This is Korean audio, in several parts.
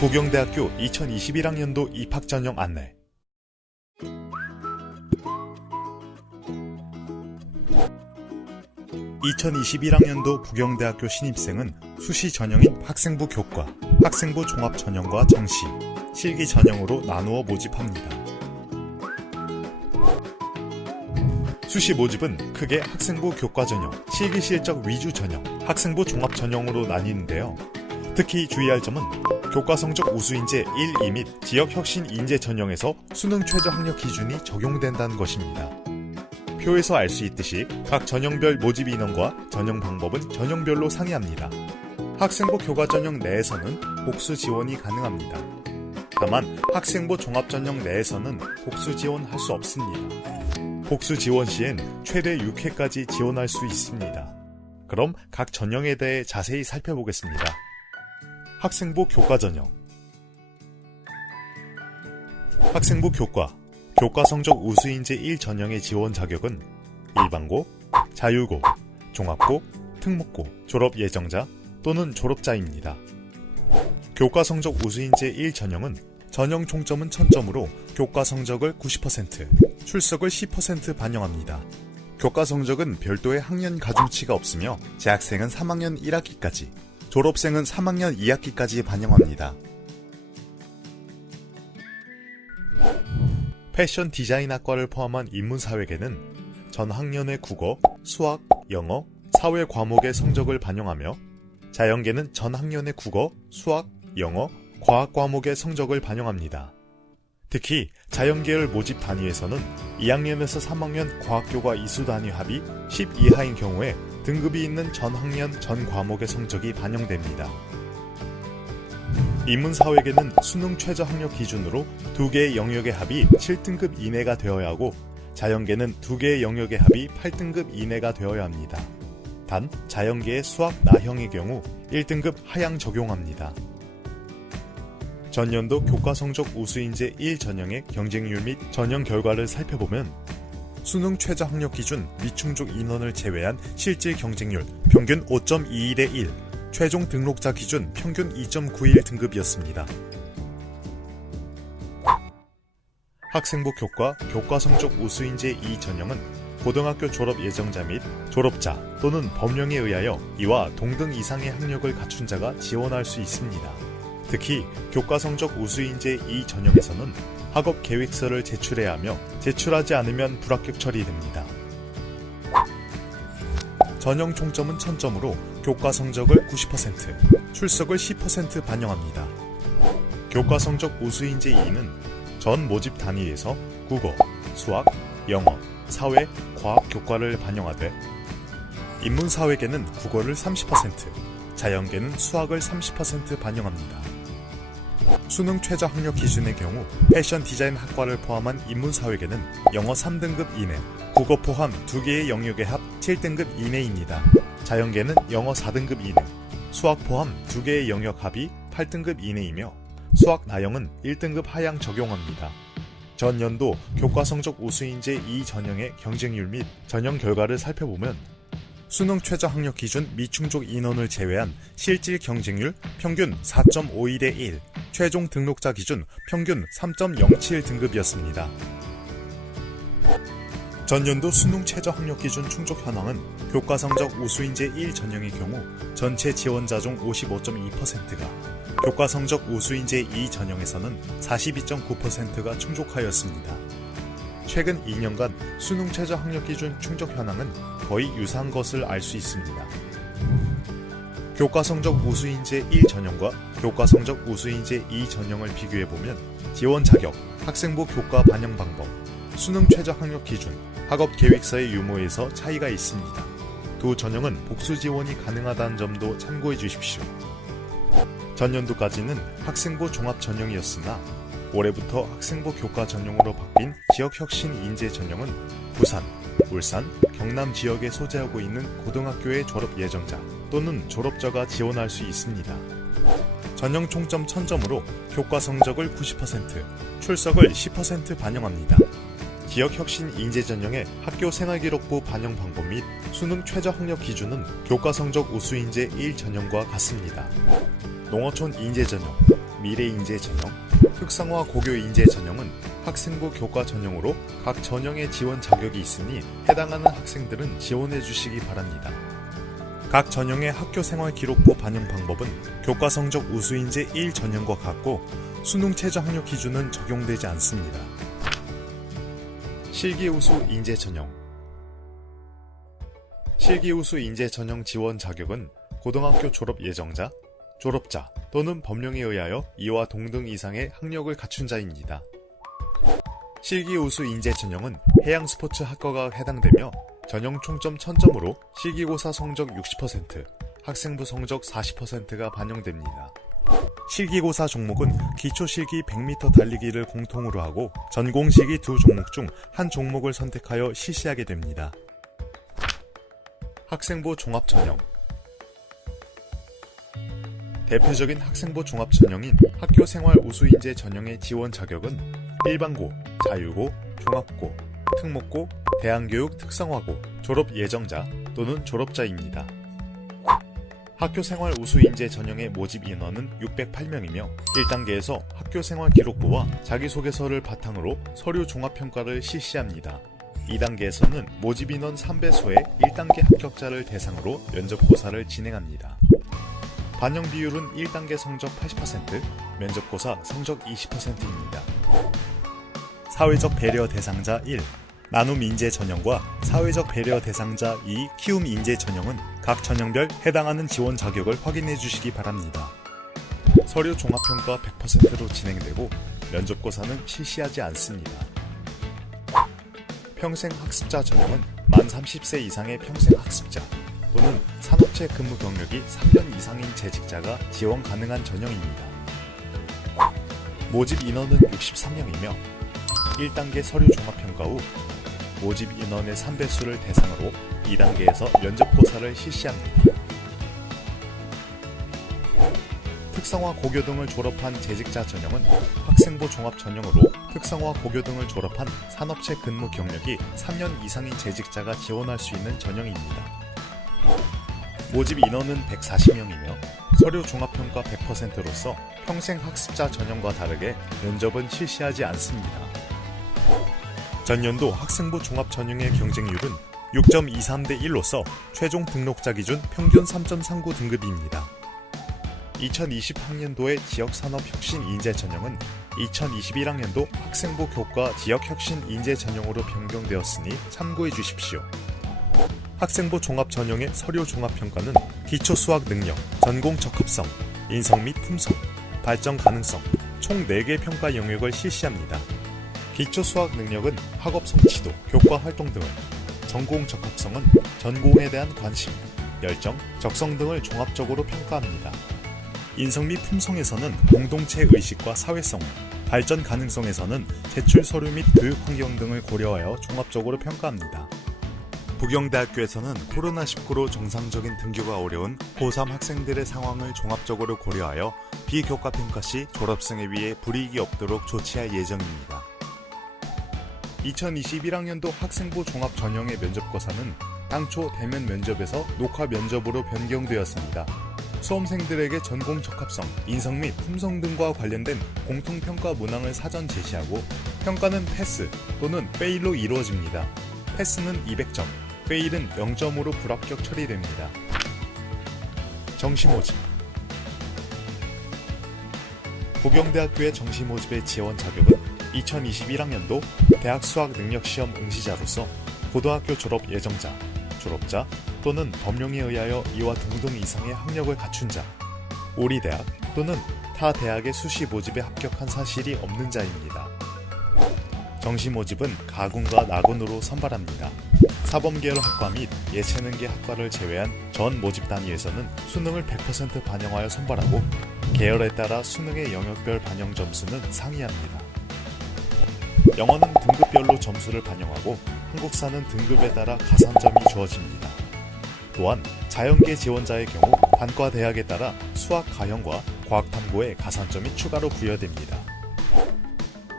부경대학교 2021학년도 입학전형 안내. (2021학년도) 부경대학교 신입생은 수시 전형인 학생부 교과, 학생부 종합 전형과 정시, 실기 전형으로 나누어 모집합니다. 수시 모집은 크게 학생부 교과 전형, 실기 실적 위주 전형, 학생부 종합 전형으로 나뉘는데요. 특히 주의할 점은 교과 성적 우수 인재 1, 2 및 지역 혁신 인재 전형에서 수능 최저 학력 기준이 적용된다는 것입니다. 표에서 알 수 있듯이 각 전형별 모집 인원과 전형 방법은 전형별로 상이합니다. 학생부 교과 전형 내에서는 복수 지원이 가능합니다. 다만 학생부 종합 전형 내에서는 복수 지원할 수 없습니다. 복수 지원 시엔 최대 6회까지 지원할 수 있습니다. 그럼 각 전형에 대해 자세히 살펴보겠습니다. 학생부 교과 전형. 학생부 교과, 교과 성적 우수 인재 1 전형의 지원 자격은 일반고, 자율고, 종합고, 특목고, 졸업 예정자 또는 졸업자입니다. 교과 성적 우수 인재 1 전형은 전형 총점은 1000점으로 교과 성적을 90%, 출석을 10% 반영합니다. 교과 성적은 별도의 학년 가중치가 없으며 재학생은 3학년 1학기까지, 졸업생은 3학년 2학기까지 반영합니다. 패션 디자인학과를 포함한 인문사회계는 전 학년의 국어, 수학, 영어, 사회 과목의 성적을 반영하며 자연계는 전 학년의 국어, 수학, 영어, 과학 과목의 성적을 반영합니다. 특히 자연계열 모집 단위에서는 2학년에서 3학년 과학교과 이수 단위 합이 10 이하인 경우에 등급이 있는 전 학년 전 과목의 성적이 반영됩니다. 인문사회계는 수능 최저 학력 기준으로 2개의 영역의 합이 7등급 이내가 되어야 하고 자연계는 2개의 영역의 합이 8등급 이내가 되어야 합니다. 단 자연계의 수학 나형의 경우 1등급 하향 적용합니다. 전년도 교과 성적 우수 인재 1 전형의 경쟁률 및 전형 결과를 살펴보면 수능 최저 학력 기준 미충족 인원을 제외한 실질 경쟁률 평균 5.21대 1, 최종 등록자 기준 평균 2.91 등급이었습니다. 학생부 교과, 교과 성적 우수 인재 2 전형은 고등학교 졸업 예정자 및 졸업자 또는 법령에 의하여 이와 동등 이상의 학력을 갖춘 자가 지원할 수 있습니다. 특히 교과 성적 우수 인재 2 전형에서는 학업 계획서를 제출해야 하며 제출하지 않으면 불합격 처리됩니다. 전형 총점은 1000점으로 교과 성적을 90%, 출석을 10% 반영합니다. 교과 성적 우수 인재 2는 전 모집 단위에서 국어, 수학, 영어, 사회, 과학 교과를 반영하되 인문사회계는 국어를 30%, 자연계는 수학을 30% 반영합니다. 수능 최저 학력 기준의 경우 패션 디자인 학과를 포함한 인문사회계는 영어 3등급 이내, 국어 포함 2개의 영역의 합 7등급 이내입니다. 자연계는 영어 4등급 이내, 수학 포함 2개의 영역 합이 8등급 이내이며 수학 나형은 1등급 하향 적용합니다. 전년도 교과 성적 우수 인재 2 전형의 경쟁률 및 전형 결과를 살펴보면 수능 최저 학력 기준 미충족 인원을 제외한 실질 경쟁률 평균 4.51대 1, 최종 등록자 기준 평균 3.07 등급이었습니다. 전년도 수능 최저 학력 기준 충족 현황은 교과 성적 우수 인재 1 전형의 경우 전체 지원자 중 55.2%가, 교과 성적 우수 인재 2 전형에서는 42.9%가 충족하였습니다. 최근 2년간 수능 최저 학력 기준 충족 현황은 거의 유사한 것을 알 수 있습니다. 교과 성적 우수 인재 1 전형과 교과 성적 우수 인재 2 전형을 비교해보면 지원 자격, 학생부 교과 반영 방법, 수능 최저 학력 기준, 학업 계획서의 유무에서 차이가 있습니다. 두 전형은 복수 지원이 가능하다는 점도 참고해 주십시오. 전년도까지는 학생부 종합 전형이었으나 올해부터 학생부 교과 전형으로 바뀐 지역혁신 인재 전형은 부산, 울산, 경남 지역에 소재하고 있는 고등학교의 졸업 예정자 또는 졸업자가 지원할 수 있습니다. 전형 총점 1000점으로 교과 성적을 90%, 출석을 10% 반영합니다. 지역혁신 인재 전형의 학교 생활기록부 반영 방법 및 수능 최저 학력 기준은 교과 성적 우수 인재 1 전형과 같습니다. 농어촌 인재 전형, 미래인재 전형, 특성화 고교인재 전형은 학생부 교과 전형으로 각 전형의 지원 자격이 있으니 해당하는 학생들은 지원해 주시기 바랍니다. 각 전형의 학교생활 기록부 반영 방법은 교과 성적 우수인재 1 전형과 같고 수능 최저 학력 기준은 적용되지 않습니다. 실기우수 인재 전형. 실기우수 인재 전형 지원 자격은 고등학교 졸업 예정자, 졸업자 또는 법령에 의하여 이와 동등 이상의 학력을 갖춘 자입니다. 실기우수 인재 전형은 해양스포츠 학과가 해당되며 전형 총점 1000점으로 실기고사 성적 60%, 학생부 성적 40%가 반영됩니다. 실기고사 종목은 기초실기 100m 달리기를 공통으로 하고 전공실기 두 종목 중 한 종목을 선택하여 실시하게 됩니다. 학생부 종합 전형. 대표적인 학생부 종합 전형인 학교생활 우수인재 전형의 지원 자격은 일반고, 자유고, 종합고, 특목고, 대안교육 특성화고, 졸업 예정자 또는 졸업자입니다. 학교생활 우수인재 전형의 모집 인원은 608명이며 1단계에서 학교생활 기록부와 자기소개서를 바탕으로 서류 종합평가를 실시합니다. 2단계에서는 모집 인원 3배수의 1단계 합격자를 대상으로 면접고사를 진행합니다. 반영 비율은 1단계 성적 80%, 면접고사 성적 20%입니다. 사회적 배려 대상자 1, 나눔 인재 전형과 사회적 배려 대상자 2, 키움 인재 전형은 각 전형별 해당하는 지원 자격을 확인해 주시기 바랍니다. 서류 종합평가 100%로 진행되고 면접고사는 실시하지 않습니다. 평생학습자 전형은 만 30세 이상의 평생학습자 또는 산업체 근무 경력이 3년 이상인 재직자가 지원 가능한 전형입니다. 모집 인원은 63명이며 1단계 서류 종합평가 후 모집 인원의 3배수를 대상으로 2단계에서 면접고사를 실시합니다. 특성화 고교등을 졸업한 재직자 전형은 학생부 종합 전형으로 특성화 고교등을 졸업한 산업체 근무 경력이 3년 이상인 재직자가 지원할 수 있는 전형입니다. 모집 인원은 140명이며 서류 종합평가 100%로서 평생학습자 전형과 다르게 면접은 실시하지 않습니다. 전년도 학생부 종합 전형의 경쟁률은 6.23대 1로서 최종 등록자 기준 평균 3.39 등급입니다. 2020학년도의 지역산업혁신 인재 전형은 2021학년도 학생부 교과 지역혁신 인재 전형으로 변경되었으니 참고해 주십시오. 학생부 종합 전형의 서류 종합평가는 기초 수학 능력, 전공 적합성, 인성 및 품성, 발전 가능성 총 4개 평가 영역을 실시합니다. 기초 수학 능력은 학업 성취도, 교과 활동 등을, 전공 적합성은 전공에 대한 관심, 열정, 적성 등을 종합적으로 평가합니다. 인성 및 품성에서는 공동체 의식과 사회성, 발전 가능성에서는 제출 서류 및 교육 환경 등을 고려하여 종합적으로 평가합니다. 부경대학교에서는 코로나19로 정상적인 등교가 어려운 고3 학생들의 상황을 종합적으로 고려하여 비교과 평가 시 졸업생에 비해 불이익이 없도록 조치할 예정입니다. 2021학년도 학생부 종합 전형의 면접고사는 당초 대면 면접에서 녹화 면접으로 변경되었습니다. 수험생들에게 전공 적합성, 인성 및 품성 등과 관련된 공통평가 문항을 사전 제시하고 평가는 패스 또는 페일로 이루어집니다. 패스는 200점, 페일은 0점으로 불합격 처리됩니다. 정시모집. 부경대학교의 정시모집의 지원 자격은 2021학년도 대학 수학능력시험 응시자로서 고등학교 졸업 예정자, 졸업자 또는 법령에 의하여 이와 동등 이상의 학력을 갖춘 자, 오리대학 또는 타 대학의 수시 모집에 합격한 사실이 없는 자입니다. 정시모집은 가군과 나군으로 선발합니다. 사범계열 학과 및 예체능계 학과를 제외한 전 모집 단위에서는 수능을 100% 반영하여 선발하고 계열에 따라 수능의 영역별 반영 점수는 상이합니다. 영어는 등급별로 점수를 반영하고 한국사는 등급에 따라 가산점이 주어집니다. 또한 자연계 지원자의 경우 관과 대학에 따라 수학 가형과 과학탐구에 가산점이 추가로 부여됩니다.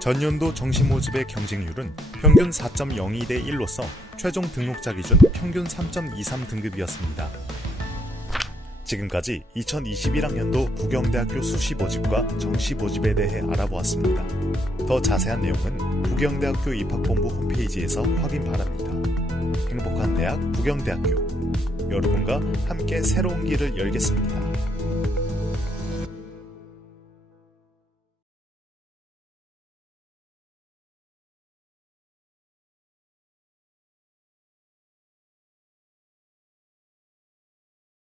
전년도 정시모집의 경쟁률은 평균 4.02대 1로서 최종 등록자 기준 평균 3.23 등급이었습니다. 지금까지 2021학년도 부경대학교 수시 모집과 정시 모집에 대해 알아보았습니다. 더 자세한 내용은 부경대학교 입학본부 홈페이지에서 확인 바랍니다. 행복한 대학 부경대학교, 여러분과 함께 새로운 길을 열겠습니다.